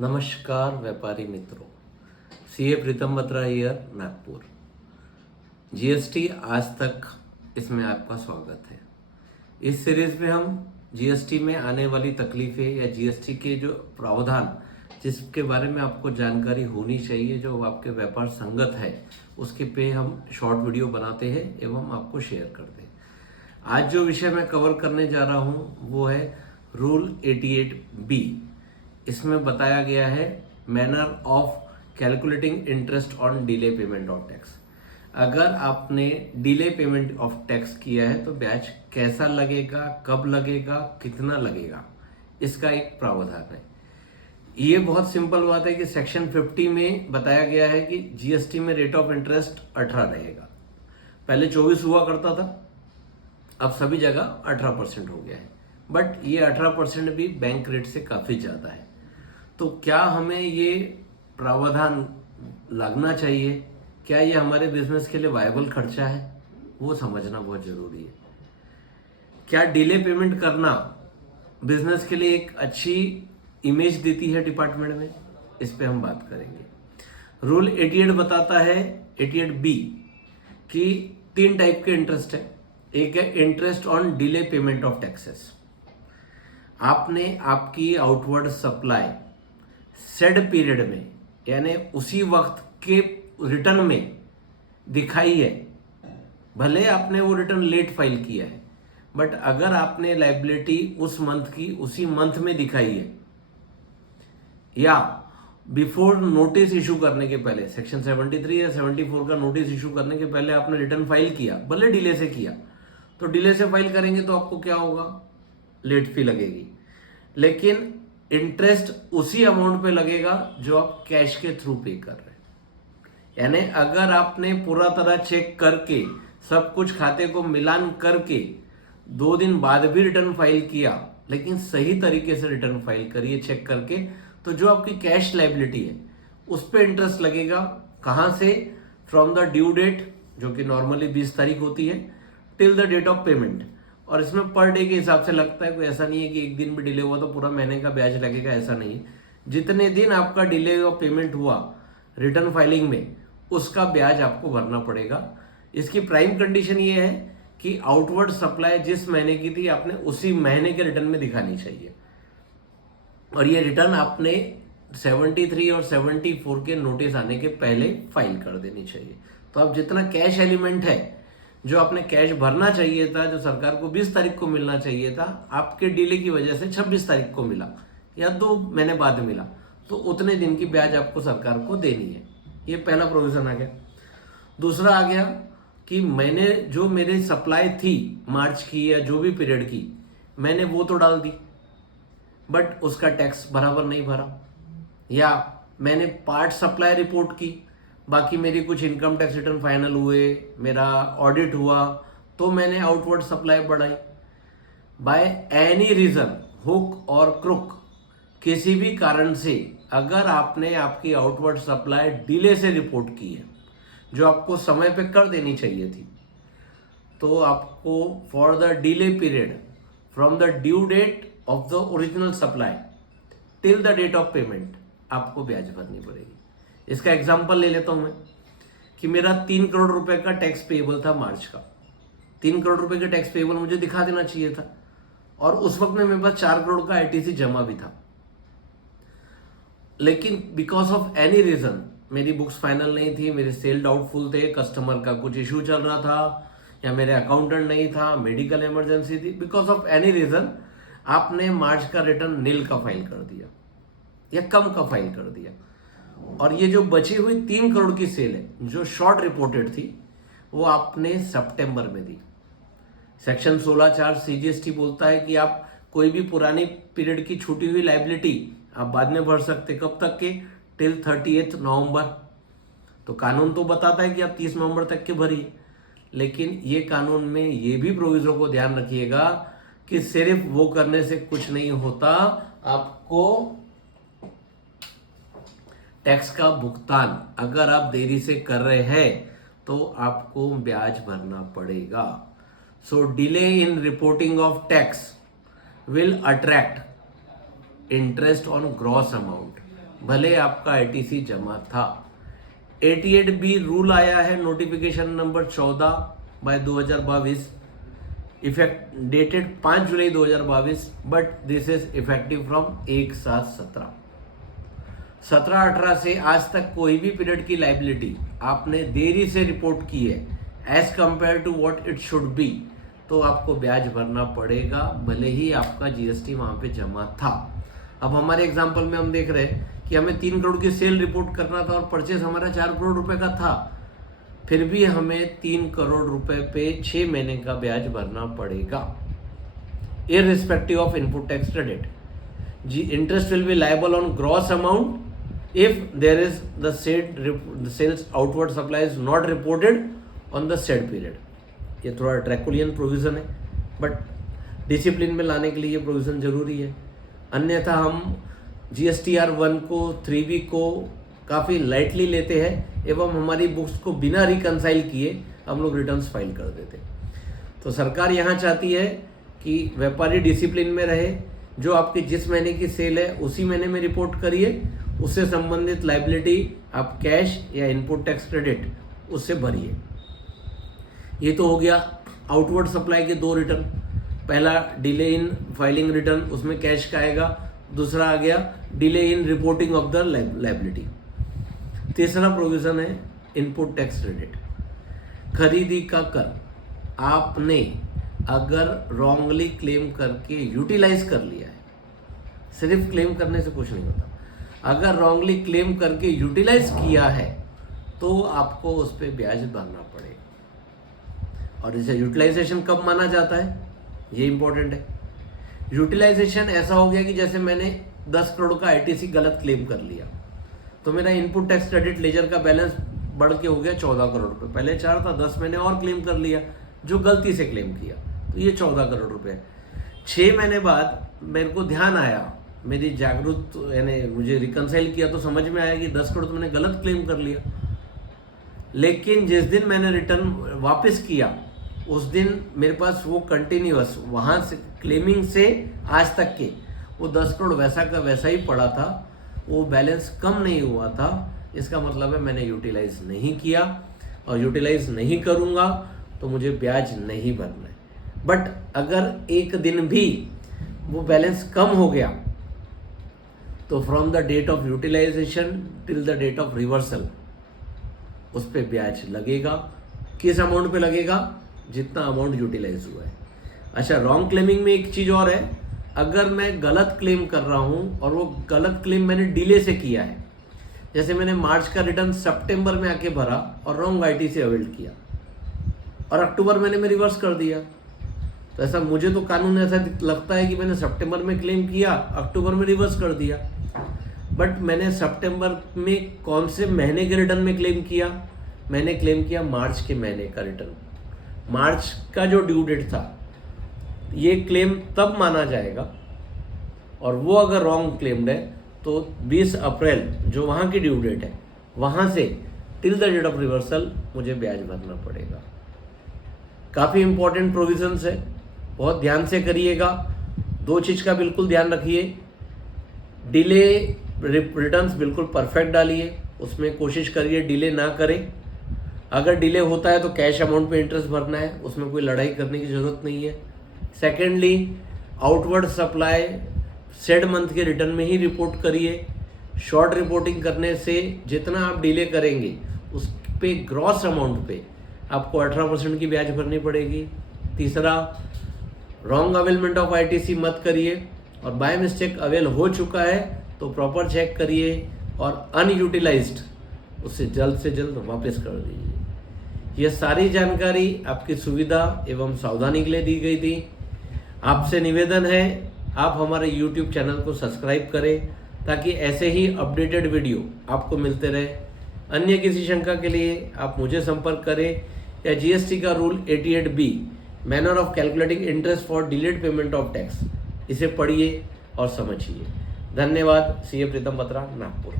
नमस्कार व्यापारी मित्रों, CA Pritam Batra here, Nagpur. GST आज तक इसमें आपका स्वागत है। इस सीरीज में हम जीएसटी में आने वाली तकलीफें या जीएसटी के जो प्रावधान जिसके बारे में आपको जानकारी होनी चाहिए, जो आपके व्यापार संगत है, उसके पे हम शॉर्ट वीडियो बनाते हैं एवं आपको शेयर करते हैं। आज जो विषय मैं कवर करने जा रहा हूँ वो है रूल 88B। इसमें बताया गया है manner of calculating interest on delay payment of tax. अगर आपने डिले पेमेंट ऑफ टैक्स किया है तो ब्याज कैसा लगेगा, कब लगेगा, कितना लगेगा, इसका एक प्रावधान है। ये बहुत सिंपल बात है कि सेक्शन 50 में बताया गया है कि जीएसटी में रेट ऑफ इंटरेस्ट 18 रहेगा। पहले 24 हुआ करता था, अब सभी जगह 18% हो गया है। बट ये 18% भी बैंक रेट से काफ़ी ज़्यादा है। तो क्या हमें ये प्रावधान लगना चाहिए? क्या ये हमारे बिजनेस के लिए वायबल खर्चा है? वो समझना बहुत ज़रूरी है। क्या डिले पेमेंट करना बिजनेस के लिए एक अच्छी इमेज देती है डिपार्टमेंट में? इस पे हम बात करेंगे। रूल 88 बताता है, 88B, कि 3 टाइप के इंटरेस्ट है। एक है interest on delay payment of taxes. आपने आपकी आउटवर्ड सप्लाई सेड पीरियड में, यानी उसी वक्त के रिटर्न में दिखाई है, भले आपने वो रिटर्न लेट फाइल किया है, बट अगर आपने लाइबिलिटी उस मंथ की उसी मंथ में दिखाई है, या बिफोर नोटिस इशू करने के पहले, सेक्शन 73 या 74 का नोटिस इशू करने के पहले आपने रिटर्न फाइल किया, भले डिले से किया, तो डिले से फाइल करेंगे तो आपको क्या होगा? लेट फी लगेगी। लेकिन इंटरेस्ट उसी अमाउंट पे लगेगा जो आप कैश के थ्रू पे कर रहे हैं। यानी अगर आपने पूरा तरह चेक करके, सब कुछ खाते को मिलान करके 2 दिन बाद भी रिटर्न फाइल किया, लेकिन सही तरीके से रिटर्न फाइल करिए चेक करके, तो जो आपकी कैश लाइबिलिटी है उस पर इंटरेस्ट लगेगा। कहाँ से? फ्रॉम द ड्यू डेट, जो कि नॉर्मली 20 तारीख होती है, till the date of payment. और इसमें पर डे के हिसाब से लगता है। कोई ऐसा नहीं है कि एक दिन भी डिले हुआ तो पूरा महीने का ब्याज लगेगा, ऐसा नहीं है। जितने दिन आपका डिले ऑफ पेमेंट हुआ रिटर्न फाइलिंग में, उसका ब्याज आपको भरना पड़ेगा। इसकी प्राइम कंडीशन ये है कि आउटवर्ड सप्लाई जिस महीने की थी आपने उसी महीने के रिटर्न में दिखानी चाहिए, और ये रिटर्न आपने 73 और 74 के नोटिस आने के पहले फाइल कर देनी चाहिए। तो अब जितना कैश एलिमेंट है, जो आपने कैश भरना चाहिए था, जो सरकार को 20 तारीख को मिलना चाहिए था, आपके डिले की वजह से 26 तारीख को मिला या 2 महीने बाद मिला, तो उतने दिन की ब्याज आपको सरकार को देनी है। ये पहला प्रोविजन आ गया। दूसरा आ गया कि मैंने जो मेरी सप्लाई थी मार्च की या जो भी पीरियड की, मैंने वो तो डाल दी, बट उसका टैक्स बराबर नहीं भरा। या मैंने पार्ट सप्लाई रिपोर्ट की, बाकी मेरी कुछ इनकम टैक्स रिटर्न फाइनल हुए, मेरा ऑडिट हुआ, तो मैंने आउटवर्ड सप्लाई बढ़ाई। बाय एनी रीजन, हुक और क्रुक, किसी भी कारण से अगर आपने आपकी आउटवर्ड सप्लाई डिले से रिपोर्ट की है, जो आपको समय पे कर देनी चाहिए थी, तो आपको for the delay period from the due date of the original supply till the date of payment आपको ब्याज भरनी पड़ेगी। इसका एग्जांपल ले लेता हूं मैं कि मेरा 3 करोड़ रुपए का टैक्स पेएबल था मार्च का। 3 करोड़ रुपए का टैक्स पेएबल मुझे दिखा देना चाहिए था, और उस वक्त में मेरे पास 4 करोड़ का आईटीसी जमा भी था। लेकिन बिकॉज ऑफ एनी रीजन मेरी बुक्स फाइनल नहीं थी, मेरे सेल डाउटफुल थे, कस्टमर का कुछ इश्यू चल रहा था, या मेरे अकाउंटेंट नहीं था, मेडिकल इमरजेंसी थी, बिकॉज ऑफ एनी रीजन आपने मार्च का रिटर्न नील का फाइल कर दिया या कम का फाइल कर दिया, और ये जो बची हुई 3 करोड़ की सेल है जो शॉर्ट रिपोर्टेड थी, वो आपने सितंबर में दी। सेक्शन 16(4) सीजीएसटी बोलता है कि आप कोई भी पुरानी पीरियड की छूटी हुई लाइबिलिटी आप बाद में भर सकते। कब तक के? टिल 30 नवंबर। तो कानून तो बताता है कि आप 30 नवंबर तक के भरिए, लेकिन ये कानून में ये भी प्रोविजन को ध्यान रखिएगा कि सिर्फ वो करने से कुछ नहीं होता, आपको टैक्स का भुगतान अगर आप देरी से कर रहे हैं तो आपको ब्याज भरना पड़ेगा। So delay in reporting of tax will attract interest on gross amount. भले आपका आईटीसी जमा था। 88B रूल आया है नोटिफिकेशन नंबर 14/2022, इफेक्ट डेटेड 5 जुलाई 2022, but this is effective from 1/7/17 से आज तक कोई भी पीरियड की लाइबिलिटी आपने देरी से रिपोर्ट की है as compared to what it should be, तो आपको ब्याज भरना पड़ेगा, भले ही आपका जीएसटी वहां पे जमा था। अब हमारे एग्जांपल में हम देख रहे हैं कि हमें 3 करोड़ की सेल रिपोर्ट करना था और परचेस हमारा 4 करोड़ रुपए का था, फिर भी हमें 3 करोड़ रुपए पे 6 महीने का ब्याज भरना पड़ेगा, irrespective of input tax credit. जी interest will be liable on gross amount if there is the sales outward supply is not reported on the said period. ये थोड़ा ड्रैकुलियन प्रोविजन है, बट डिसिप्लिन में लाने के लिए ये प्रोविजन जरूरी है। अन्यथा हम GSTR 1 को 3B को काफ़ी लाइटली लेते हैं एवं हमारी बुक्स को बिना रिकंसाइल किए हम लोग रिटर्न्स फाइल कर देते। तो सरकार यहाँ चाहती है कि व्यापारी डिसिप्लिन में रहे, जो आपकी जिस महीने की सेल है उसी महीने में रिपोर्ट करिए, उससे संबंधित लाइबिलिटी आप कैश या इनपुट टैक्स क्रेडिट उससे भरिए। ये तो हो गया आउटवर्ड सप्लाई के 2 रिटर्न। पहला डिले इन फाइलिंग रिटर्न, उसमें कैश का आएगा। दूसरा आ गया delay in reporting of the liability. तीसरा प्रोविजन है इनपुट टैक्स क्रेडिट। खरीदी का कर आपने अगर रॉन्गली क्लेम करके यूटिलाइज कर लिया है, सिर्फ क्लेम करने से कुछ नहीं होता, अगर रॉन्गली क्लेम करके यूटिलाइज किया है तो आपको उस पर ब्याज भरना पड़ेगा। और इसे यूटिलाइजेशन कब माना जाता है, ये इंपॉर्टेंट है। यूटिलाइजेशन ऐसा हो गया कि जैसे मैंने 10 करोड़ का आईटीसी गलत क्लेम कर लिया, तो मेरा इनपुट टैक्स क्रेडिट लेजर का बैलेंस बढ़ के हो गया 14 करोड़ रुपए। पहले 4 था, 10 मैंने और क्लेम कर लिया जो गलती से क्लेम किया, तो ये 14 करोड़ रुपए। 6 महीने बाद मेरे को ध्यान आया, मेरी जागरूक यानी मुझे रिकंसाइल किया तो समझ में आया कि 10 करोड़ तो मैंने गलत क्लेम कर लिया। लेकिन जिस दिन मैंने रिटर्न वापस किया उस दिन मेरे पास वो कंटिन्यूअस वहाँ से क्लेमिंग से आज तक के वो 10 करोड़ वैसा का वैसा ही पड़ा था, वो बैलेंस कम नहीं हुआ था। इसका मतलब है मैंने यूटिलाइज नहीं किया, और यूटिलाइज नहीं करूँगा तो मुझे ब्याज नहीं भरना है। बट अगर एक दिन भी वो बैलेंस कम हो गया तो from the date of utilisation till the date of reversal उस पर ब्याज लगेगा। किस अमाउंट पे लगेगा, जितना अमाउंट यूटिलाइज हुआ है। अच्छा, रॉन्ग क्लेमिंग में एक चीज़ और है, अगर मैं गलत क्लेम कर रहा हूँ और वो गलत क्लेम मैंने डिले से किया है, जैसे मैंने मार्च का रिटर्न सितंबर में आके भरा और रॉन्ग आईटी से अवेल्ड किया और अक्टूबर महीने में रिवर्स कर दिया, तो ऐसा मुझे तो कानून ऐसा लगता है कि मैंने सितंबर में क्लेम किया, अक्टूबर में रिवर्स कर दिया। बट मैंने सितंबर में कौन से महीने के रिटर्न में क्लेम किया, मैंने क्लेम किया मार्च के महीने का रिटर्न। मार्च का जो ड्यू डेट था, ये क्लेम तब माना जाएगा, और वो अगर रॉन्ग क्लेम्ड है तो 20 अप्रैल जो वहाँ की ड्यू डेट है, वहाँ से till the date of reversal मुझे ब्याज भरना पड़ेगा। काफ़ी इंपॉर्टेंट प्रोविजंस है, बहुत ध्यान से करिएगा। 2 चीज़ का बिल्कुल ध्यान रखिए, डिले रिटर्न्स बिल्कुल परफेक्ट डालिए, उसमें कोशिश करिए डिले ना करें। अगर डिले होता है तो कैश अमाउंट पे इंटरेस्ट भरना है, उसमें कोई लड़ाई करने की ज़रूरत नहीं है। Secondly, outward supply said month के रिटर्न में ही रिपोर्ट करिए। शॉर्ट रिपोर्टिंग करने से जितना आप डिले करेंगे उस पे ग्रॉस अमाउंट पे आपको 18% की ब्याज भरनी पड़ेगी। तीसरा, रॉन्ग अवेलमेंट ऑफ आईटीसी मत करिए, और बाय मिस्टेक अवेल हो चुका है तो प्रॉपर चेक करिए और अनयूटिलाइज्ड उसे जल्द से जल्द वापस कर दीजिए। यह सारी जानकारी आपकी सुविधा एवं सावधानी के लिए दी गई थी। आपसे निवेदन है आप हमारे YouTube चैनल को सब्सक्राइब करें ताकि ऐसे ही अपडेटेड वीडियो आपको मिलते रहे। अन्य किसी शंका के लिए आप मुझे संपर्क करें, या GST का rule 88B manner of calculating interest for delayed payment of tax, इसे पढ़िए और समझिए। धन्यवाद। CA प्रीतम बत्रा, नागपुर।